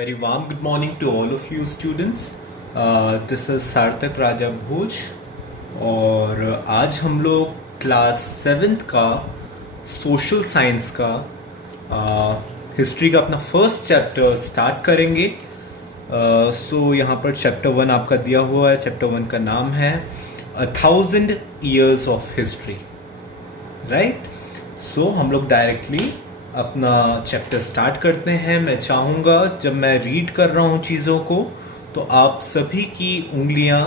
very warm good morning to all of you students. This is सार्थक राजा भोज और आज हम लोग क्लास 7th का सोशल साइंस का हिस्ट्री का अपना फर्स्ट चैप्टर स्टार्ट करेंगे. सो यहाँ पर चैप्टर 1 आपका दिया हुआ है. चैप्टर 1 का नाम है 1000 Years of History. राइट. सो हम लोग डायरेक्टली अपना चैप्टर स्टार्ट करते हैं. मैं चाहूँगा जब मैं रीड कर रहा हूँ चीज़ों को तो आप सभी की उंगलियाँ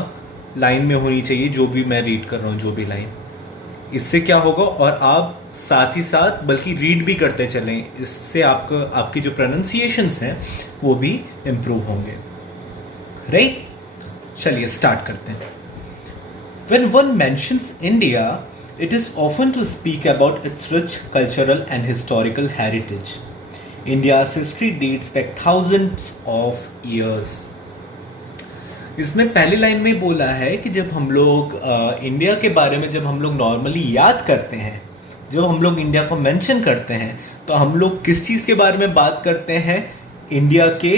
लाइन में होनी चाहिए. जो भी मैं रीड कर रहा हूँ, जो भी लाइन, इससे क्या होगा, और आप साथ ही साथ बल्कि रीड भी करते चलें. इससे आपकी जो प्रोनाउंसिएशंस हैं वो भी इम्प्रूव होंगे. राइट. चलिए स्टार्ट करते हैं. When one mentions India, it is often to speak about its rich cultural and historical heritage. India's history dates back thousands of years. इसमें पहली लाइन में बोला है कि जब हम लोग इंडिया के बारे में जब हम लोग नॉर्मली याद करते हैं, जब हम लोग इंडिया को मेंशन करते हैं, तो हम लोग किस चीज़ के बारे में बात करते हैं? इंडिया के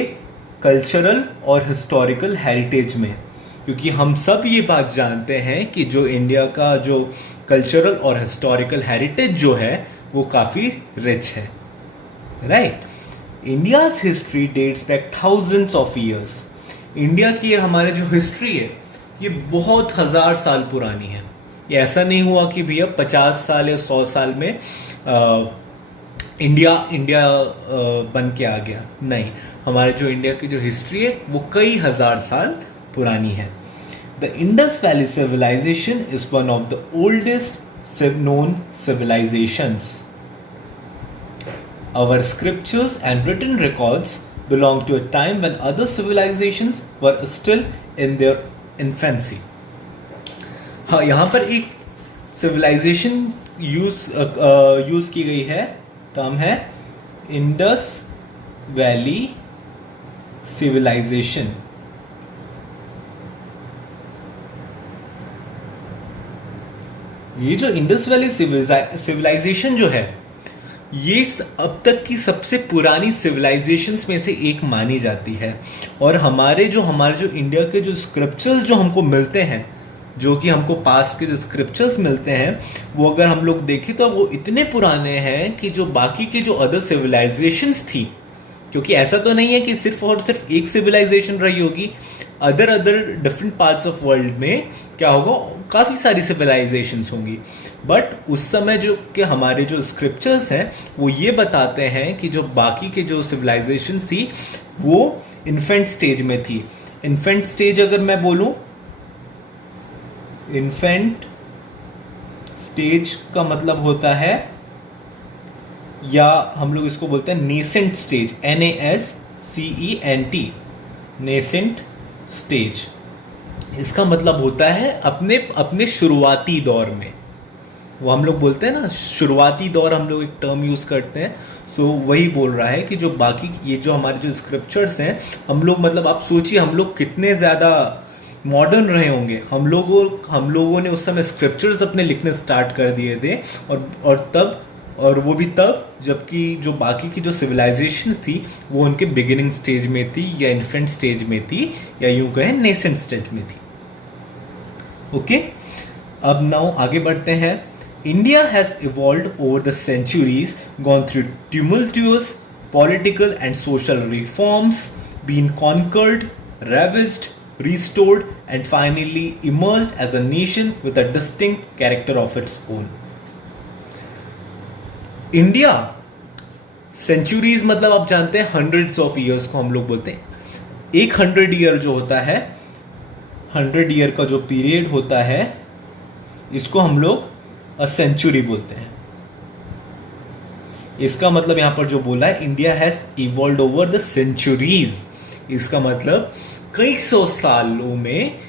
कल्चरल और हिस्टोरिकल हेरिटेज में. क्योंकि हम सब ये बात जानते हैं कि जो इंडिया का जो कल्चरल और हिस्टोरिकल हेरिटेज जो है वो काफ़ी रिच है. Right. India's history dates back thousands of years. India की हमारे जो हिस्ट्री है ये बहुत हज़ार साल पुरानी है. ये ऐसा नहीं हुआ कि भैया 50 साल या 100 साल में इंडिया बन के आ गया. नहीं, हमारे जो इंडिया की जो हिस्ट्री है वो कई हज़ार साल पुरानी है. The Indus Valley civilization is one of the oldest known civilizations. Our scriptures and written records belong to a time when other civilizations were still in their infancy. हाँ, यहाँ पर एक civilization यूज की गई है. टर्म है Indus Valley civilization. ये जो इंडस वैली सिविलाइजेशन जो है ये अब तक की सबसे पुरानी सिविलाइजेशंस में से एक मानी जाती है. और हमारे जो इंडिया के जो स्क्रिप्चर्स जो हमको मिलते हैं, जो कि हमको पास्ट के जो स्क्रिप्चर्स मिलते हैं, वो अगर हम लोग देखें तो वो इतने पुराने हैं कि जो बाकी की जो अदर सिविलाइजेशंस थी, क्योंकि ऐसा तो नहीं है कि सिर्फ और सिर्फ एक सिविलाइजेशन रही होगी. Other different parts of world में क्या होगा, काफ़ी सारी सिविलाइजेशंस होंगी. बट उस समय जो कि हमारे जो स्क्रिप्चर्स हैं वो ये बताते हैं कि जो बाकी के जो सिविलाइजेशंस थी वो इन्फेंट स्टेज में थी. इन्फेंट स्टेज अगर मैं बोलूँ, इन्फेंट स्टेज का मतलब होता है, या हम लोग इसको बोलते हैं nascent stage, NASCENT, nascent stage. इसका मतलब होता है अपने शुरुआती दौर में. वो हम लोग बोलते हैं ना शुरुआती दौर, हम लोग एक टर्म यूज़ करते हैं. सो वही बोल रहा है कि जो बाकी ये जो हमारे जो स्क्रिप्चर्स हैं, हम लोग मतलब आप सोचिए हम लोग कितने ज़्यादा मॉडर्न रहे होंगे. हम लोगों ने उस समय स्क्रिप्चर्स अपने लिखने स्टार्ट कर दिए थे. और वो भी तब जबकि जो बाकी की जो सिविलाइजेशंस थी वो उनके बिगिनिंग स्टेज में थी, या इन्फेंट स्टेज में थी, या यूं कहें नेसेंट स्टेज में थी. ओके. अब नाउ आगे बढ़ते हैं. India has evolved over the centuries, gone through tumultuous political and social reforms, been conquered, revised, restored and finally emerged as a nation with a distinct character of its own. India centuries मतलब आप जानते हैं hundreds of years को हम लोग बोलते हैं. एक 100 ईयर जो होता है, 100 ईयर का जो पीरियड होता है, इसको हम लोग अ सेंचुरी बोलते हैं. इसका मतलब यहां पर जो बोला है India has evolved over the centuries, इसका मतलब कई सौ सालों में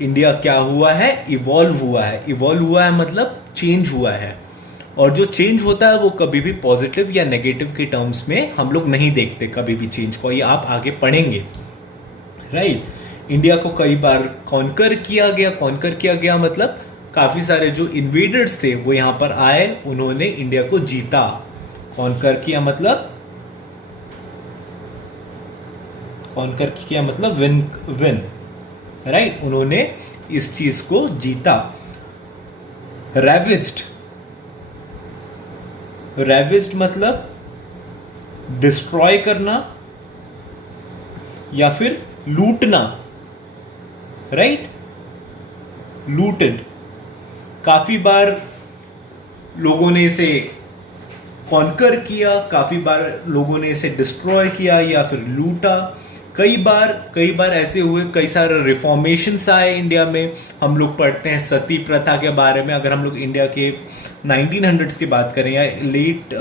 इंडिया क्या हुआ है, इवॉल्व हुआ है. इवॉल्व हुआ है मतलब चेंज हुआ है. और जो चेंज होता है वो कभी भी पॉजिटिव या नेगेटिव के टर्म्स में हम लोग नहीं देखते कभी भी चेंज को. ये आप आगे पढ़ेंगे. राइट. इंडिया को कई बार कॉन्कर किया गया मतलब काफ़ी सारे जो इन्वेडर्स थे वो यहाँ पर आए, उन्होंने इंडिया को जीता. कॉन्कर किया मतलब कॉन्कर किया मतलब विन विन, राइट, उन्होंने इस चीज को जीता। रेविज्ड, रेविज्ड मतलब डिस्ट्रॉय करना या फिर लूटना, राइट, लूटेड। काफी बार लोगों ने इसे कॉन्कर किया, काफी बार लोगों ने इसे डिस्ट्रॉय किया या फिर लूटा। कई बार ऐसे हुए, कई सारे रिफॉर्मेशंस आए इंडिया में। हम लोग पढ़ते हैं सती प्रथा के बारे में, अगर हम लोग इंडिया के 1900s की बात करें या लेट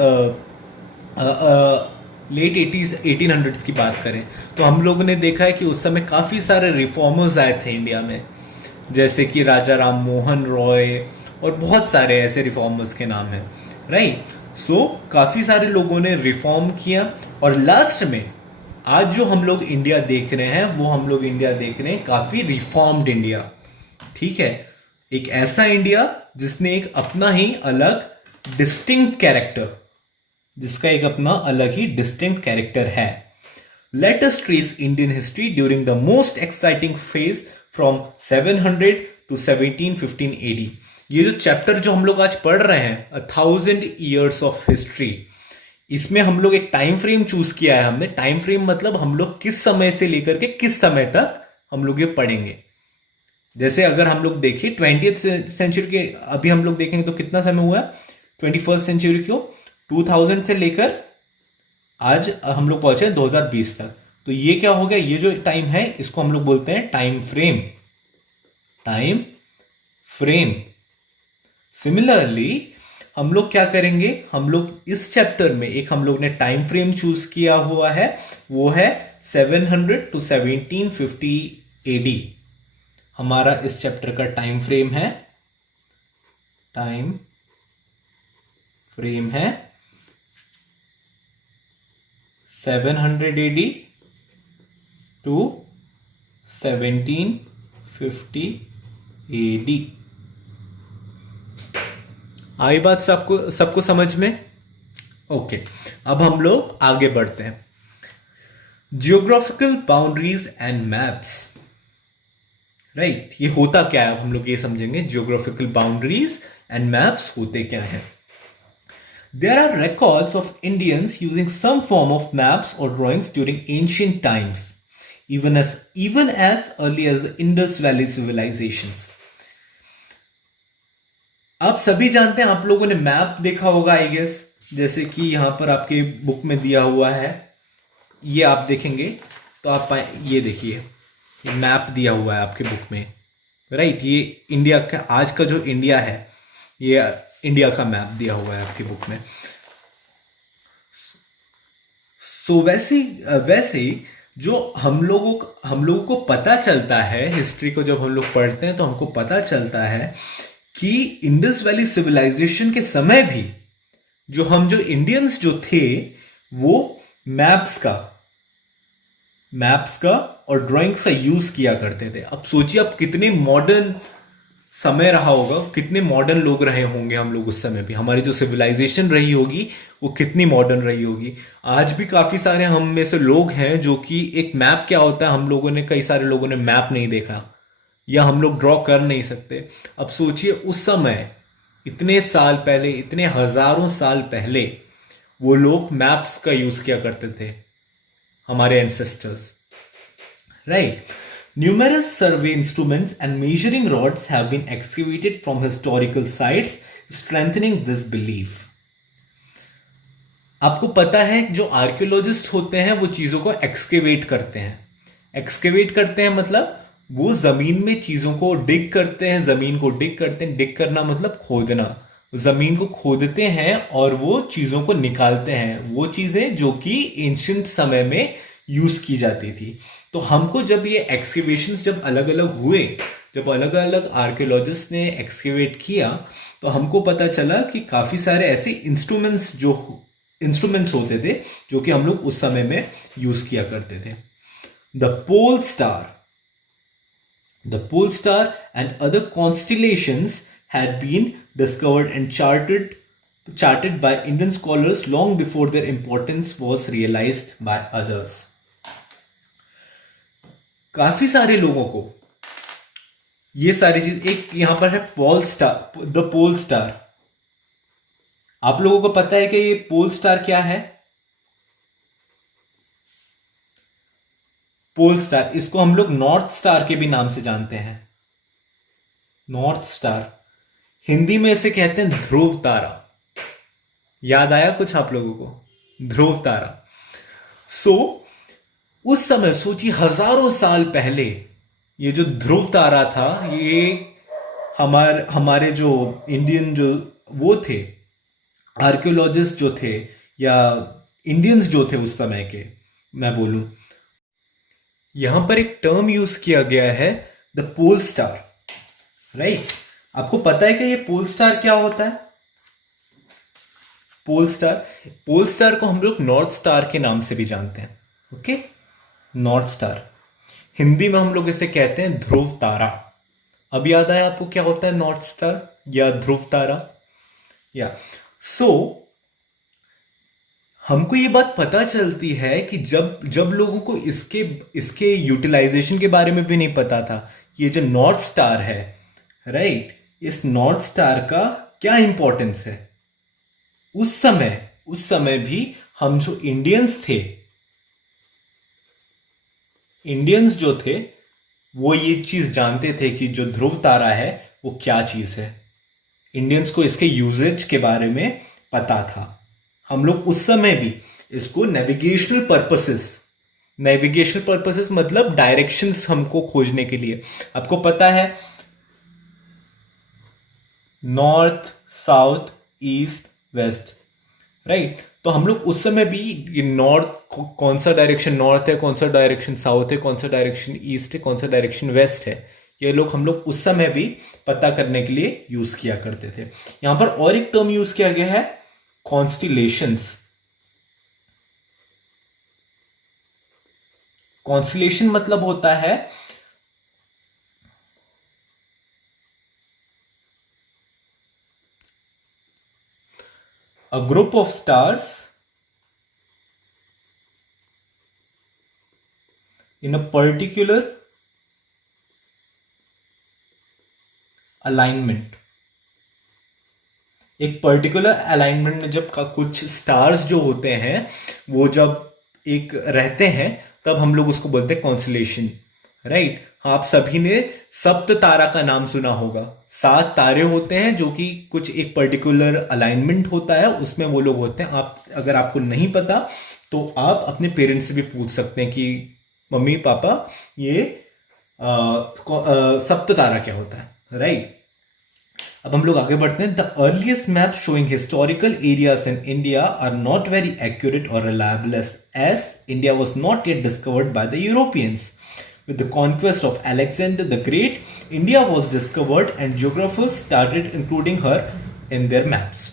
1800s की बात करें, तो हम लोगों ने देखा है कि उस समय काफ़ी सारे रिफॉर्मर्स आए थे इंडिया में, जैसे कि राजा राम मोहन रॉय और बहुत सारे ऐसे रिफॉर्मर्स के नाम हैं, राइट। सो काफ़ी सारे लोगों ने रिफॉर्म किया और लास्ट में आज जो हम लोग इंडिया देख रहे हैं वो हम लोग इंडिया देख रहे हैं काफ़ी रिफॉर्म्ड इंडिया, ठीक है। एक ऐसा इंडिया जिसने एक अपना ही अलग डिस्टिंक्ट कैरेक्टर, जिसका एक अपना अलग ही डिस्टिंक्ट कैरेक्टर है। Let us trace Indian history during the most exciting phase from 700 to 1715 AD। ये जो चैप्टर जो हम लोग आज पढ़ रहे हैं, 1000 years ऑफ हिस्ट्री, इसमें हम लोग एक टाइम फ्रेम चूज किया है। हमने टाइम फ्रेम मतलब हम लोग किस समय से लेकर के किस समय तक हम लोग ये पढ़ेंगे। जैसे अगर हम लोग देखें 20th सेंचुरी के, अभी हम लोग देखेंगे तो कितना समय हुआ है 21st सेंचुरी को, 2000 से लेकर आज हम लोग पहुंचे 2020 तक। तो ये क्या हो गया, ये जो टाइम है इसको हम लोग बोलते हैं time frame, time frame. Similarly हम लोग क्या करेंगे, हम लोग इस चैप्टर में एक हम लोग ने टाइम फ्रेम चूज किया हुआ है, वो है 700 टू 1750 AD। हमारा इस चैप्टर का टाइम फ्रेम है, टाइम फ्रेम है 700 AD टू 1750 AD। आई बात सबको समझ में? ओके, अब हम लोग आगे बढ़ते हैं। Geographical boundaries and maps, right, ये होता क्या है, अब हम लोग ये समझेंगे जियोग्राफिकल बाउंड्रीज एंड मैप्स होते क्या हैं। There are records of Indians using some form of maps or drawings during ancient times, even as early as the Indus Valley civilizations. आप सभी जानते हैं, आप लोगों ने मैप देखा होगा आई गेस, जैसे कि यहां पर आपके बुक में दिया हुआ है, ये आप देखेंगे तो आप ये देखिए, ये मैप दिया हुआ है आपके बुक में, राइट। ये इंडिया का, आज का जो इंडिया है, ये इंडिया का मैप दिया हुआ है आपकी बुक में। सो वैसे जो हम लोगों को पता चलता है, हिस्ट्री को जब हम लोग पढ़ते हैं तो हमको पता चलता है कि इंडस वैली सिविलाइजेशन के समय भी जो इंडियंस जो थे वो मैप्स का और ड्राइंग्स का यूज किया करते थे। अब सोचिए आप कितने मॉडर्न समय रहा होगा, कितने मॉडर्न लोग रहे होंगे हम लोग उस समय भी, हमारी जो सिविलाइजेशन रही होगी वो कितनी मॉडर्न रही होगी। आज भी काफी सारे हम में से लोग हैं जो कि एक मैप क्या होता है, हम लोगों ने, कई सारे लोगों ने मैप नहीं देखा या हम लोग ड्रॉ कर नहीं सकते। अब सोचिए उस समय, इतने साल पहले, इतने हजारों साल पहले वो लोग मैप्स का यूज किया करते थे, हमारे ancestors, right. Numerous survey instruments and measuring rods have been excavated from historical sites, strengthening this belief. आपको पता है जो आर्कियोलॉजिस्ट होते हैं वो चीजों को एक्सकेवेट करते हैं। एक्सकेवेट करते हैं मतलब वो जमीन में चीजों को डिग करते हैं, जमीन को डिग करते हैं। डिग करना मतलब खोदना, जमीन को खोदते हैं और वो चीजों को निकालते हैं, वो चीजें जो कि एंशिएंट समय में यूज की जाती थी। तो हमको जब ये एक्सकेवेशंस जब अलग अलग हुए, जब अलग अलग आर्कियोलॉजिस्ट ने एक्सकेवेट किया, तो हमको पता चला कि काफी सारे ऐसे इंस्ट्रूमेंट्स होते थे जो कि हम लोग उस समय में यूज किया करते थे। The pole star and other constellations had been discovered and charted by Indian scholars long before their importance was realized by others. काफी सारे लोगों को ये सारी चीज, एक यहां पर है pole star, the pole star. आप लोगों को पता है कि ये पोल स्टार क्या है? पोल स्टार, इसको हम लोग नॉर्थ स्टार के भी नाम से जानते हैं। नॉर्थ स्टार, हिंदी में इसे कहते हैं ध्रुव तारा। याद आया कुछ आप लोगों को? ध्रुव तारा। सो उस समय सोचिए, हजारों साल पहले ये जो ध्रुव तारा था, ये हमारे जो इंडियन जो वो थे, आर्कियोलॉजिस्ट जो थे, या इंडियंस जो थे उस समय के, मैं बोलूं, यहां पर एक टर्म यूज किया गया है, द पोल स्टार। राइट? आपको पता है कि ये पोल स्टार क्या होता है? पोल स्टार को हम लोग नॉर्थ स्टार के नाम से भी जानते हैं। ओके, नॉर्थ स्टार, हिंदी में हम लोग इसे कहते हैं ध्रुव तारा। अब याद आया आपको क्या होता है नॉर्थ स्टार या ध्रुव तारा? या सो हमको ये बात पता चलती है कि जब लोगों को इसके यूटिलाइजेशन के बारे में भी नहीं पता था, ये जो नॉर्थ स्टार है, राइट, इस नॉर्थ स्टार का क्या इंपॉर्टेंस है। उस समय भी हम जो इंडियंस जो थे वो ये चीज जानते थे कि जो ध्रुव तारा है वो क्या चीज है। इंडियंस को इसके यूजेज के बारे में पता था। हम लोग उस समय भी इसको नेविगेशनल पर्पसेस मतलब डायरेक्शंस हमको खोजने के लिए, आपको पता है north, south, east, west, right. तो हम लोग उस समय भी ये नॉर्थ, कौन सा डायरेक्शन नॉर्थ है, कौन सा डायरेक्शन साउथ है, कौन सा डायरेक्शन ईस्ट है, कौन सा डायरेक्शन वेस्ट है, ये लोग हम लोग उस समय भी पता करने के लिए यूज किया करते थे। यहां पर और एक टर्म यूज किया गया है, कॉन्स्टिलेशंस। कॉन्स्टिलेशन मतलब होता है a group of stars in a particular alignment। एक पर्टिकुलर अलाइनमेंट में जब कुछ स्टार्स जो होते हैं वो जब एक रहते हैं तब हम लोग उसको बोलते हैं कॉन्स्टिलेशन, राइट। आप सभी ने सप्त तारा का नाम सुना होगा। 7 तारे होते हैं जो कि कुछ एक पर्टिकुलर अलाइनमेंट होता है, उसमें वो लोग होते हैं। अगर आपको नहीं पता तो आप अपने पेरेंट्स से भी पूछ सकते हैं कि मम्मी पापा ये सप्त तारा क्या होता है, राइट। अब हम लोग आगे बढ़ते हैं। The earliest map showing historical areas in India are not very accurate और reliable as India was not yet discovered by the Europeans. With the conquest of Alexander the Great, India was discovered and geographers started including her in their maps।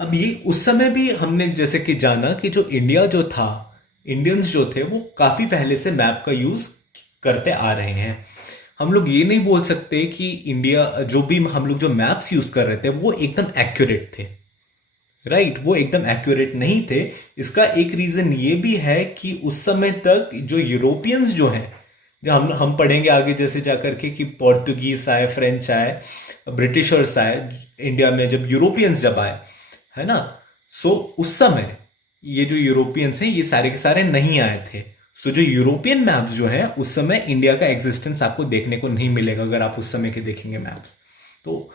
अब ये उस समय भी हमने जैसे कि जाना कि जो इंडिया जो था, इंडियंस जो थे वो काफी पहले से मैप का यूज करते आ रहे हैं। हम लोग ये नहीं बोल सकते कि इंडिया जो भी हम लोग जो मैप्स यूज कर रहे थे वो एकदम एक्यूरेट थे, राइट, वो एकदम एक्यूरेट नहीं थे। इसका एक रीजन ये भी है कि उस समय तक जो यूरोपियंस जो हैं, जो हम पढ़ेंगे आगे जैसे जाकर के कि पोर्तुगीज आए, फ्रेंच आए, ब्रिटिशर्स आए इंडिया में, जब यूरोपियंस जब आए, है ना। सो उस समय ये जो यूरोपियंस हैं ये सारे के सारे नहीं आए थे। सो जो यूरोपियन मैप्स जो हैं उस समय इंडिया का एग्जिस्टेंस आपको देखने को नहीं मिलेगा अगर आप उस समय के देखेंगे मैप्स। तो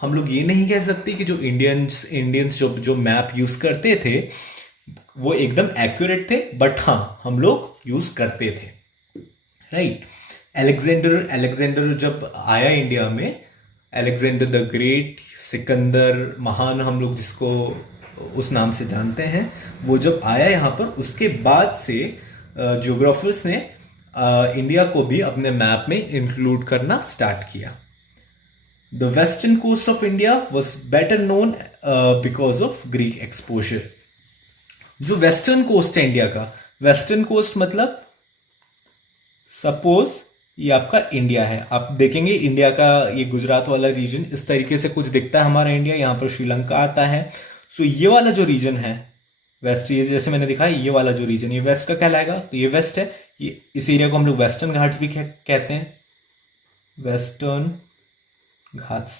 हम लोग ये नहीं कह सकते कि जो इंडियंस जो मैप यूज करते थे वो एकदम एक्यूरेट थे, बट हाँ हम लोग यूज करते थे, राइट। अलेक्जेंडर जब आया इंडिया में, अलेक्जेंडर द ग्रेट, सिकंदर महान हम लोग जिसको उस नाम से जानते हैं, वो जब आया यहाँ पर, उसके बाद से जियोग्राफर्स ने इंडिया को भी अपने मैप में इंक्लूड करना स्टार्ट किया। The western coast of India was better known because of Greek exposure। जो वेस्टर्न कोस्ट है इंडिया का, वेस्टर्न कोस्ट मतलब सपोज ये आपका इंडिया है, आप देखेंगे इंडिया का ये गुजरात वाला रीजन इस तरीके से कुछ दिखता है हमारा इंडिया, यहाँ पर श्रीलंका आता है। सो ये वाला जो रीजन है वेस्ट, ये जैसे मैंने दिखाया ये वाला जो रीजन, ये वेस्ट का कहलाएगा, तो ये वेस्ट है। ये इस एरिया को हम लोग वेस्टर्न घाट्स भी कहते हैं, वेस्टर्न घाट्स।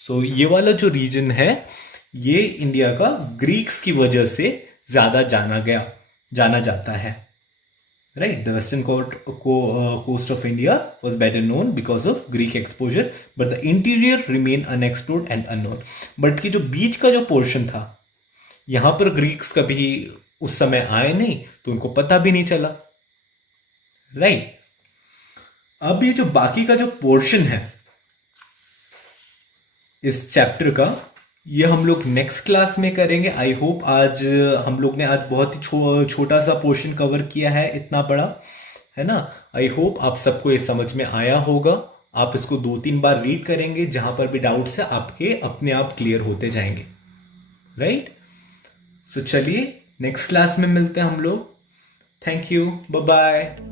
सो ये वाला जो रीजन है ये इंडिया का ग्रीक्स की वजह से ज्यादा जाना जाता है, right. The western coast of India was better known because of Greek exposure, but the interior remain unexplored and unknown. But कि जो बीच का जो पोर्शन था, यहां पर ग्रीक्स कभी उस समय आए नहीं, तो उनको पता भी नहीं चला, राइट। अब ये जो बाकी का जो पोर्शन है इस चैप्टर का, ये हम लोग नेक्स्ट क्लास में करेंगे। आई होप आज हम लोग ने आज बहुत ही छोटा सा पोर्शन कवर किया है, इतना बड़ा है ना। आई होप आप सबको ये समझ में आया होगा। आप इसको 2-3 बार रीड करेंगे, जहां पर भी डाउट्स है आपके अपने आप क्लियर होते जाएंगे, राइट। सो चलिए नेक्स्ट क्लास में मिलते हैं हम लोग। Thank you, bye bye.